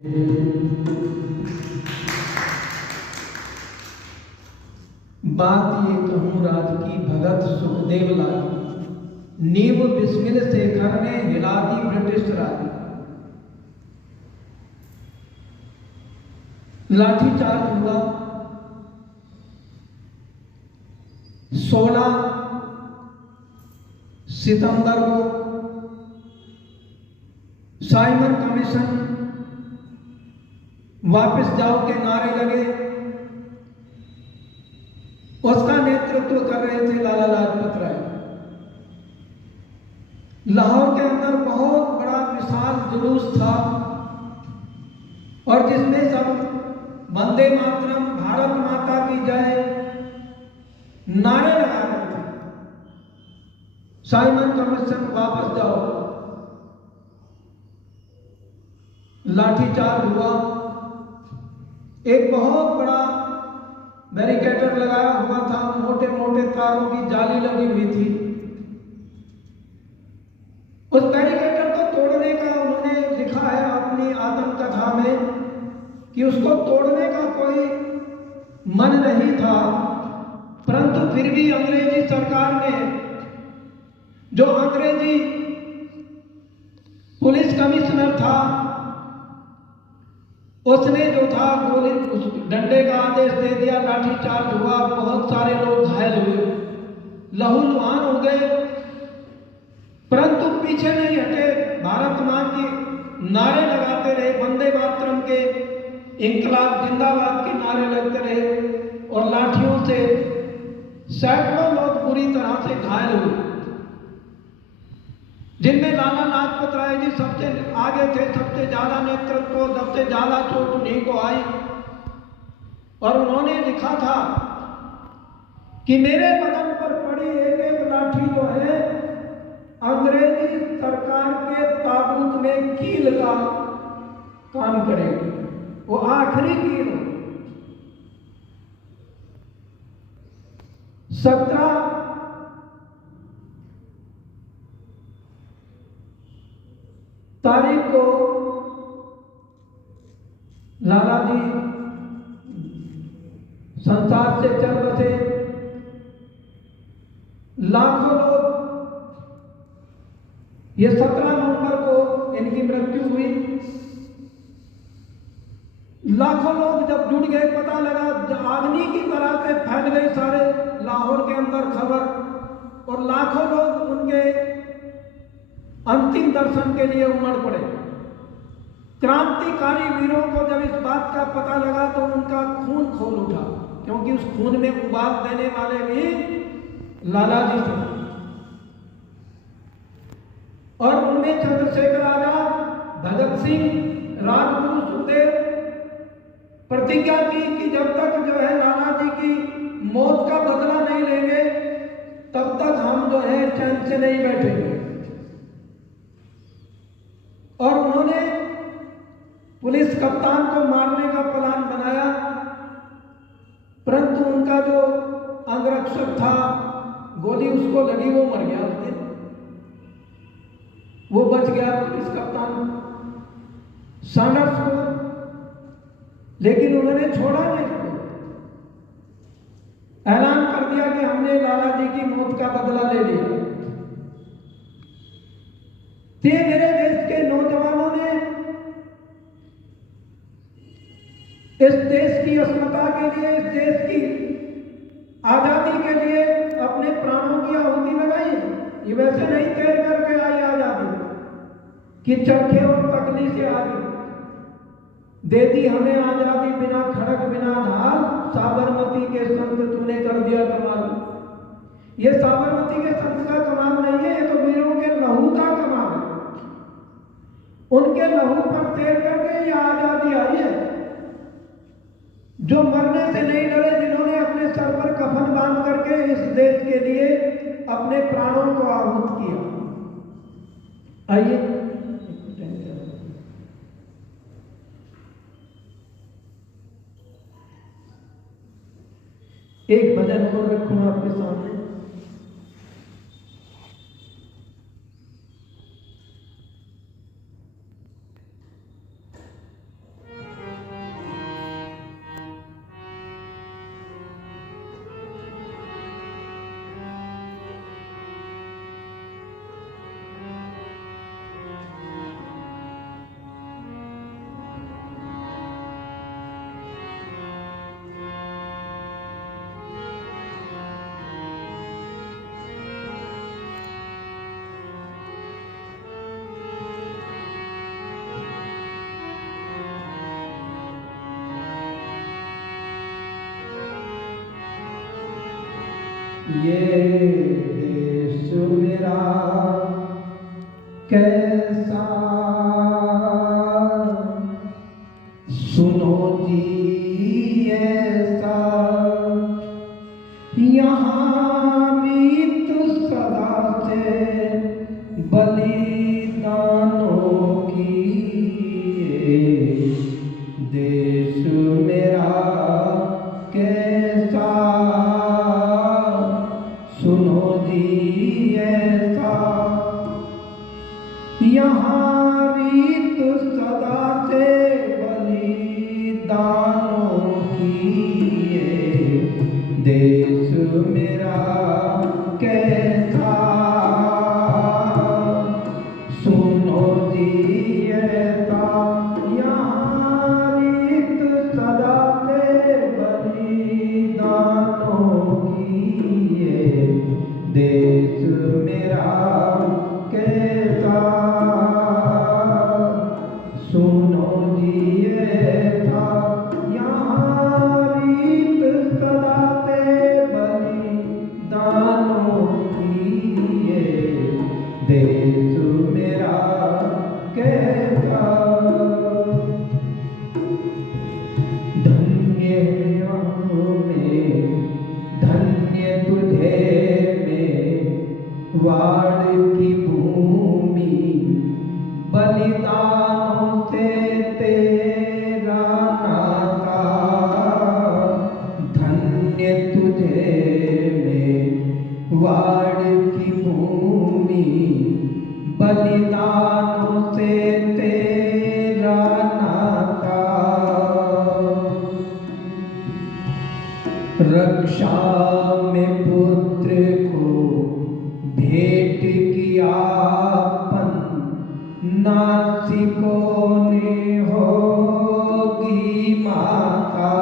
बात ये कहूँ राज की भगत सुखदेव लागी, नींव बिस्मिल शेखर ने हिला दी ब्रिटिश राज। लाठीचार्ज हुआ 16 सितंबर को। साइमन कमीशन वापस जाओ के नारे लगे। उसका नेतृत्व कर रहे थे लाला लाजपत राय। लाहौर के अंदर बहुत बड़ा विशाल जुलूस था और जिसमें सब वंदे मातरम, भारत माता की जय नारे लगा रहे थे। साइमन कमीशन वापस जाओ। लाठीचार्ज हुआ। एक बहुत बड़ा बैरिकेटर लगाया हुआ था, मोटे मोटे तारों की जाली लगी हुई थी। उस बैरिकेटर को तोड़ने का उन्होंने लिखा है अपनी आत्मकथा में कि उसको तोड़ने का कोई मन नहीं था, परंतु फिर भी अंग्रेजी सरकार ने, जो अंग्रेजी पुलिस कमिश्नर था, उसने जो था गोली उस डंडे का आदेश दे दिया। लाठीचार्ज हुआ, बहुत सारे लोग घायल हुए, लहूलुहान हो गए, परंतु पीछे नहीं हटे। भारत मां की नारे लगाते रहे, वंदे मातरम के, इंकलाब जिंदाबाद के नारे लगते रहे और लाठियों से सैकड़ों लोग बुरी तरह से घायल हुए, जिनमें लाला लाजपत राय जी सबसे आगे थे। सबसे ज्यादा नेतृत्व, सबसे ज्यादा चोट उन्हीं को आई और उन्होंने लिखा था कि मेरे बदन पर पड़ी एक एक लाठी जो है अंग्रेजी सरकार के ताबूत में कील का काम करेगी, वो आखिरी कील हो। 17 तारीख को लाला जी संसार से चल बसे। लाखों लोग, ये 17 नवंबर को इनकी मृत्यु हुई। लाखों लोग जब जुड़ गए, पता लगा, आगनी की तरह से फैल गई सारे लाहौर के अंदर खबर, और लाखों लोग उनके अंतिम दर्शन के लिए उमड़ पड़े। क्रांतिकारी वीरों को जब इस बात का पता लगा तो उनका खून खोल उठा, क्योंकि उस खून में उबाल देने वाले भी लाला जी थे। और उनमें चंद्रशेखर आजाद, भगत सिंह, राजगुरु सुखदेव प्रतिज्ञा की कि जब तक जो है लाला जी की मौत का बदला नहीं लेंगे तब तक हम जो है चैन से नहीं बैठेंगे। और उन्होंने पुलिस कप्तान को मारने का प्लान बनाया, परंतु उनका जो अंगरक्षक था, गोली उसको लगी, वो मर गया उस दिन, वो बच गया पुलिस कप्तान सैंडर्स को, लेकिन उन्होंने छोड़ा नहीं उसको। ऐलान कर दिया कि हमने लाला जी की मौत का बदला ले लिया। ते मेरे देश के नौजवानों ने इस देश की अस्मिता के लिए, इस देश की आजादी के लिए अपने प्राणों की आहुति लगाई। ये वैसे नहीं तैर करके आई आजादी कि चरखे और तकली से आगे दे दी हमें आजादी, बिना खड़क बिना ढाल, साबरमती के संत तूने कर दिया कमाल। ये साबरमती के संत का कमाल नहीं है, ये तो वीरों के लहू का कमाल है। उनके लहू पर तैर करके ये आजादी आई है। जो मरने से नहीं डरे, जिन्होंने अपने सर पर कफन बांध करके इस देश के लिए अपने प्राणों को आहूत किया। आइए एक भजन और रखूं आपके सामने। ये देश मेरा कैसा, सुनो जी ऐसा, यहाँ भी तो सदा से बलिदानों की, देश मेरा कैसा, सुनो जी ऐसा, यहाँ रीत सदा से बलिदानों की, देश मेरा कैसा, सुनो जी ऐसा, यहाँ रीत सदा से बलिदानों की, देश मेरा कैसा, सुनो जी ऐसा, यहाँ रीत सदा से बलिदानों की, देश मेरा कैसा, धन्य में धन्य तुझे में वाड़ की भूमि, बलिदानों से तेरा नाता, धन्य तुझे में वाड़ की भूमि, बलिदानों से तेरा नाता, रक्षा में पुत्र को भेंट किया अपन, नासिकों ने होगी माता,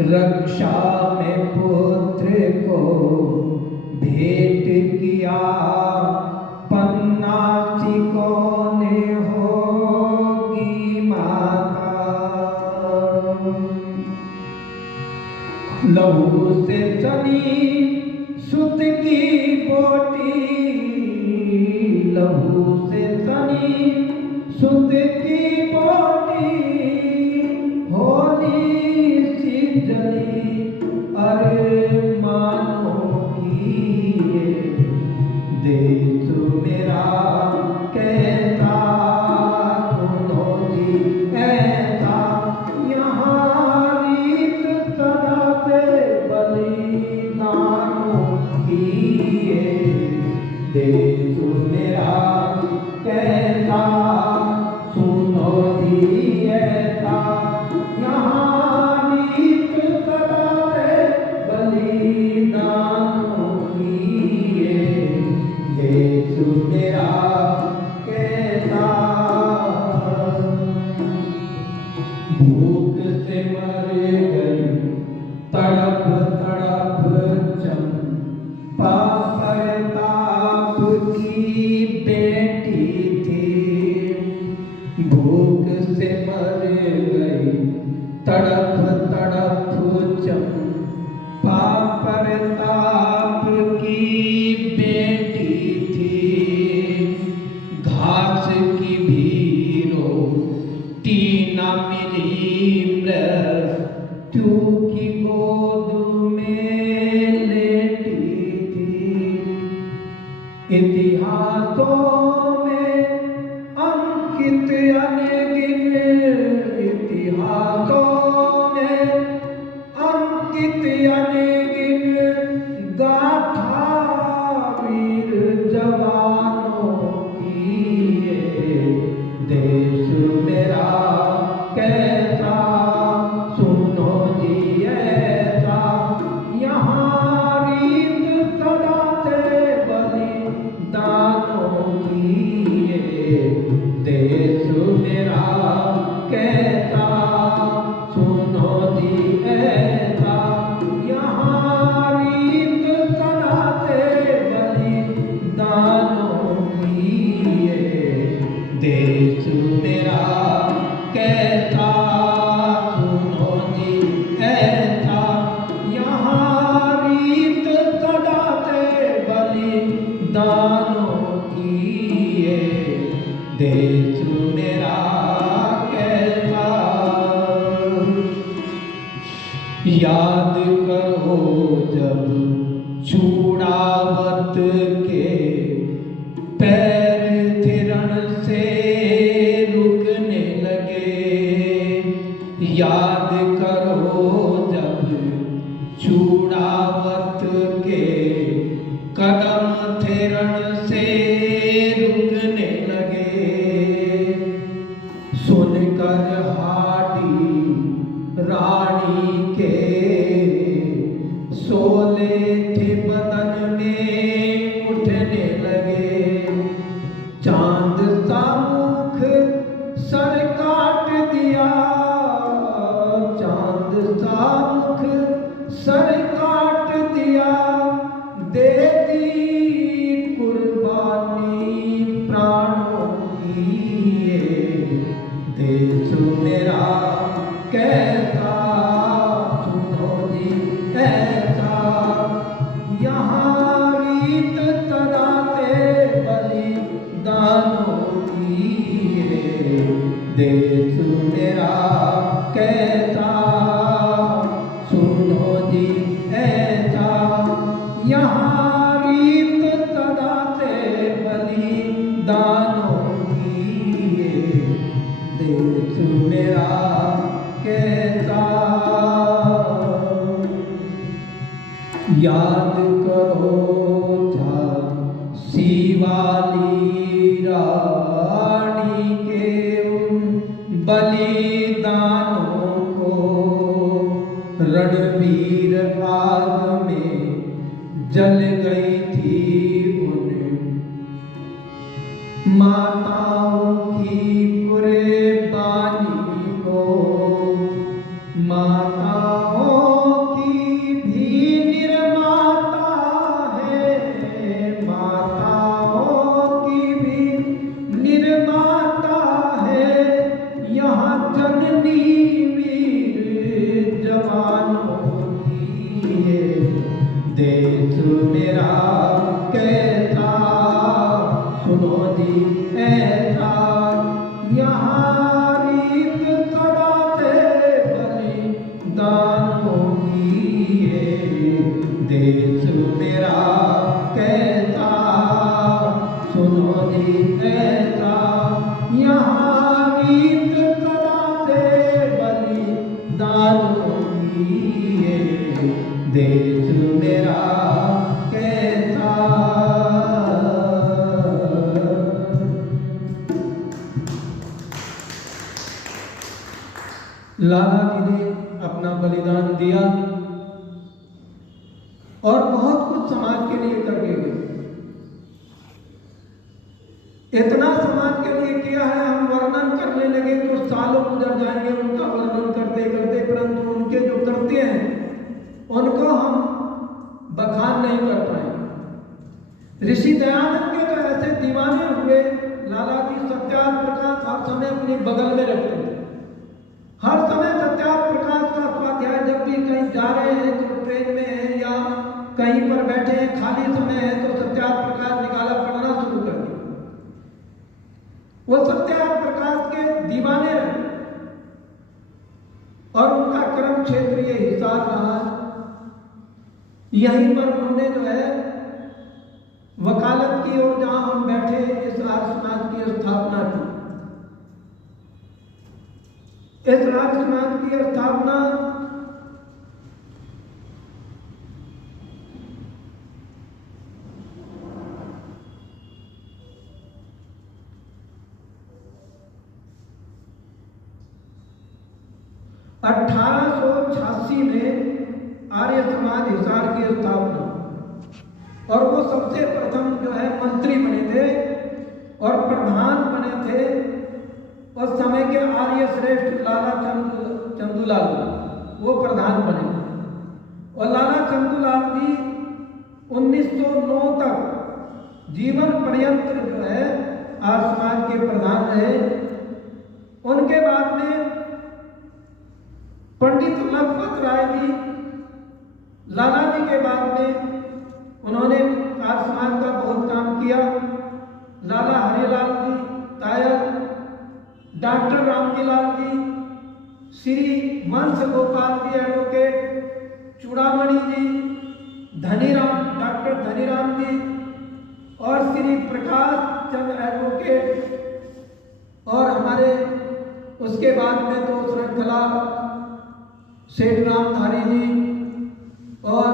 रक्षा में पुत्र को भेंट किया अपन, नासिकों ने होगी माता, लहू से सनी सुत की बोटी, लहू से सनी सुत की बोटी, होली सी जली अरमानों की, देश मेरा कैसा, सुनो जी ऐसा, यहाँ रीत सदा से बलिदानों की, देश मेरा कैसा, सुनो जी ऐसा, यहाँ रीत सदा से बलिदानों की, देश मेरा कैसा, भूख से मर गई तड़प तड़प चंपा, प्रताप की बेटी थी, भूख से मर गई तड़प तड़प चंपा, प्रताप की बेटी थी, घास की भीरो टीना मिली मृत्यु की गोद में लेटी थी, इतिहासों में अंकित अनगिन, इतिहासों में अंकित अनगिन गाथा वीर जवानों की, देश मेरा कैसा, सुनो जी ऐसा, यहाँ याद करो जब चूड़ावत के पैर थिरण से रुकने लगे। याद करो जब चूड़ावत के कदम थिरण से रुकने लगे। सुनकर हाडी रानी के सोले थे बदन में उठने लगे। चांद सा मुख सर काट दिया, चांद सा मुख सर काट दिया। दे दी कुर्बानी प्राणों की, देश मेरा कैसा सुनो जी ऐसा। यहाँ रीत तराते बलिदानों की, देश मेरा कैसा सुनो जी ऐसा। यहाँ रीत तराते बलिदानों की, देश मेरा कैसा। याद करो झांसी वाली रानी के उन बलिदानों को। रणवीर आग में जल गई थी उन माताओं की कुर्बानी को। माताओं की भी निर्माता है, माताओं की भी निर्माता है। यहाँ जननी वीर जवानों की, देश मेरा कैसा सुनो जी ऐसा। यहाँ रीत तराते बलिदानों की, देश मेरा कैसा सुनो जी ऐसा। यहाँ रीत तराते बलिदानों की, देश मेरा कैसा। लाला जी ने अपना बलिदान दिया और बहुत कुछ समाज के लिए करके गए। इतना समाज के लिए किया है, हम वर्णन करने लगे तो सालों गुजर जाएंगे उनका वर्णन करते करते, परंतु उनके जो करते हैं उनको हम बखान नहीं कर पाएंगे। ऋषि दयानंद के तो ऐसे दीवाने हुए, लाला जी सत्याग्रह प्रकाश हर समय अपने बगल में रखते थे। हर समय सत्याग्रह प्रकाश का स्वाध्याय जब भी कहीं जा रहे हैं तो ट्रेन में हैं या कहीं पर बैठे हैं, खाली समय है तो सत्याग्रह प्रकाश निकाला पढ़ना शुरू कर दिया। वो सत्याग्रह प्रकाश के दीवाने रहे और उनका कर्म क्षेत्र ये हिसार रहा। यहीं पर उन्होंने जो है वकालत की और जहां हम बैठे इस आर्य समाज की स्थापना की। इस आर्य समाज की स्थापना में आर्य समाज हिसार की स्थापना, और वो सबसे प्रथम जो है मंत्री बने थे और प्रधान बने थे उस समय के आर्य श्रेष्ठ लाला चंदूलाल, वो प्रधान बने। और लाला चंदूलाल जी 1909 तक जीवन पर्यंत जो है आर्य समाज के प्रधान रहे। उनके बाद में पंडित लखपत राय जी लाला जी के बाद में उन्होंने आर्य समाज का बहुत काम किया। लाला हरिलाल जी तायल, डॉक्टर रामजीलाल जी, श्री वंश गोपाल जी एडवोकेट, चूड़ामणि जी, धनीराम, डॉक्टर धनीराम जी और श्री प्रकाश चंद्र एडवोकेट और हमारे उसके बाद में तो श्रृंखला सेठ रामधारी जी और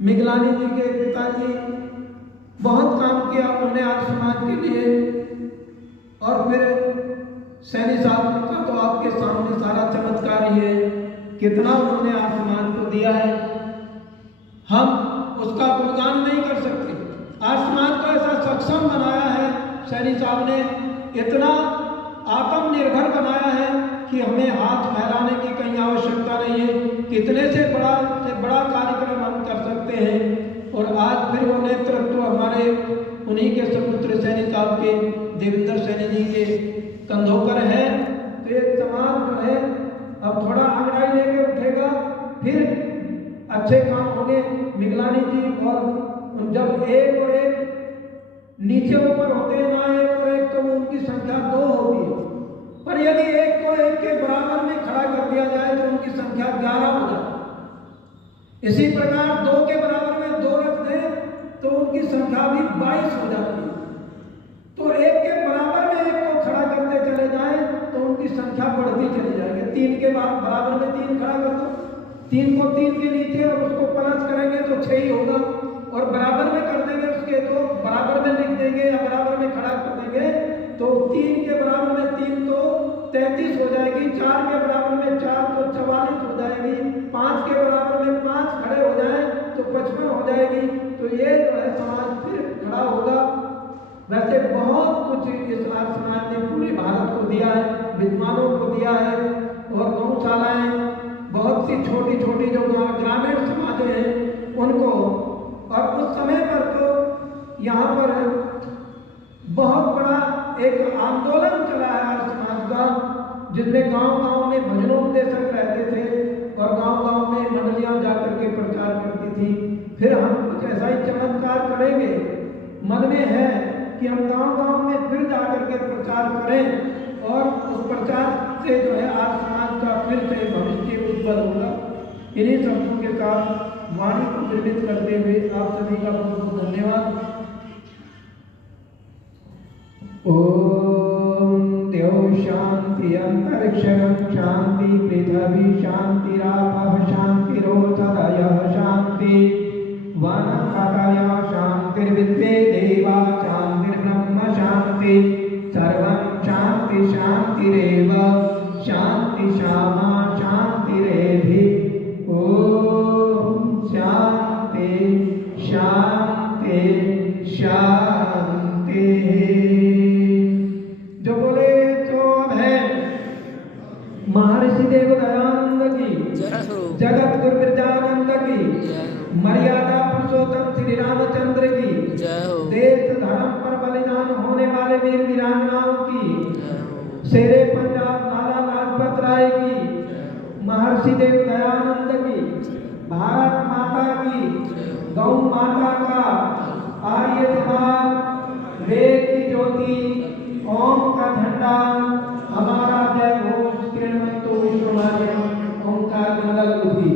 मिगलानी जी के पिताजी, बहुत काम किया उन्होंने आज समाज के लिए। और फिर सैनी साहब का तो आपके सामने सारा चमत्कार ही है, कितना उन्होंने आज समाज को दिया है, हम उसका गुणगान नहीं कर सकते। आज समाज को ऐसा सक्षम बनाया है सैनी साहब ने, इतना आत्मनिर्भर बनाया है कि हमें हाथ फैलाने की कहीं आवश्यकता नहीं है, कितने से बड़ा कार्यक्रम हम कर सकते हैं। और आज फिर वो नेतृत्व हमारे उन्हीं के सपुत्र सैनी साहब के, देवेंद्र सैनी जी के कंधों पर है। तो ये समाज जो है अब थोड़ा अंगड़ाई लेके उठेगा, फिर अच्छे काम होंगे। मिगलानी जी और जब एक और एक नीचे ऊपर होते हैं ना, एक और एक, तो उनकी संख्या 2 होती है, पर यदि एक को एक के बराबर में खड़ा कर दिया जाए तो उनकी संख्या 11 हो जाए। इसी प्रकार 2 के बराबर में 2 रख दें तो उनकी संख्या भी 22 हो जाती है। तो एक के बराबर में एक को खड़ा करते चले जाएं तो उनकी संख्या बढ़ती चली जाएगी। 3 के बराबर में 3 खड़ा कर दो, 3 को 3 के नीचे और उसको प्लस करेंगे तो 6 ही होगा, और बराबर में कर देंगे उसके तो बराबर में लिख देंगे या बराबर में खड़ा कर देंगे तो 3 के बराबर में 3 तो 33 हो जाएगी, 4 के बराबर में 4 तो 44 हो जाएगी, 5 के बराबर में 5 खड़े हो जाए तो 55 हो जाएगी। तो ये जो है समाज फिर खड़ा होगा। वैसे बहुत कुछ इस आज समाज ने पूरे भारत को दिया है, विद्वानों को दिया है, और गौशालाएं, बहुत सी छोटी छोटी जो ग्रामीण समाज हैं उनको, और उस समय पर तो यहाँ पर बहुत बड़ा एक आंदोलन चला है आज समाज का, जिसमें गांव-गांव में भजनोपदेशक रहते थे और गांव-गांव में मंडलियां जाकर के प्रचार करती थी। फिर हम कुछ ऐसा ही चमत्कार करेंगे, मन में है कि हम गांव-गांव में फिर जाकर के प्रचार करें, और उस प्रचार से जो है आज समाज का फिर से भविष्य उज्जवल होगा। इन्हीं शब्दों के साथ वाणी को निर्मित करते हुए आप सभी का बहुत बहुत धन्यवाद। ओम देव शांति अंतरिक्षं शांति पृथ्वी शांतिरापः शांतिरोषधयः शांति वनस्पतयः शांतिर्विश्वे देवा शांतिर्ब्रह्म शांति सर्वं शांति शांतिरेव शांति शामा शांतिरेधि। ओम शांति शांति शांति। जो बोले तो है महर्षि देव दयानंद की, जगत गुरु विरजानंद की, मर्यादा पुरुषोत्तम श्री रामचंद्र की, देश धर्म पर बलिदान होने वाले वीर वीरांगनाओं की, शेरे पंजाब लाला लाजपत राय की, महर्षि देव दयानंद की, भारत माता की, गौ माता का, आर्य समाज, वेद की ज्योति, ओम का झंडा, हमारा जय घोष किरणमंतो विश्वमान्य ओंकार मंगल बुद्धि।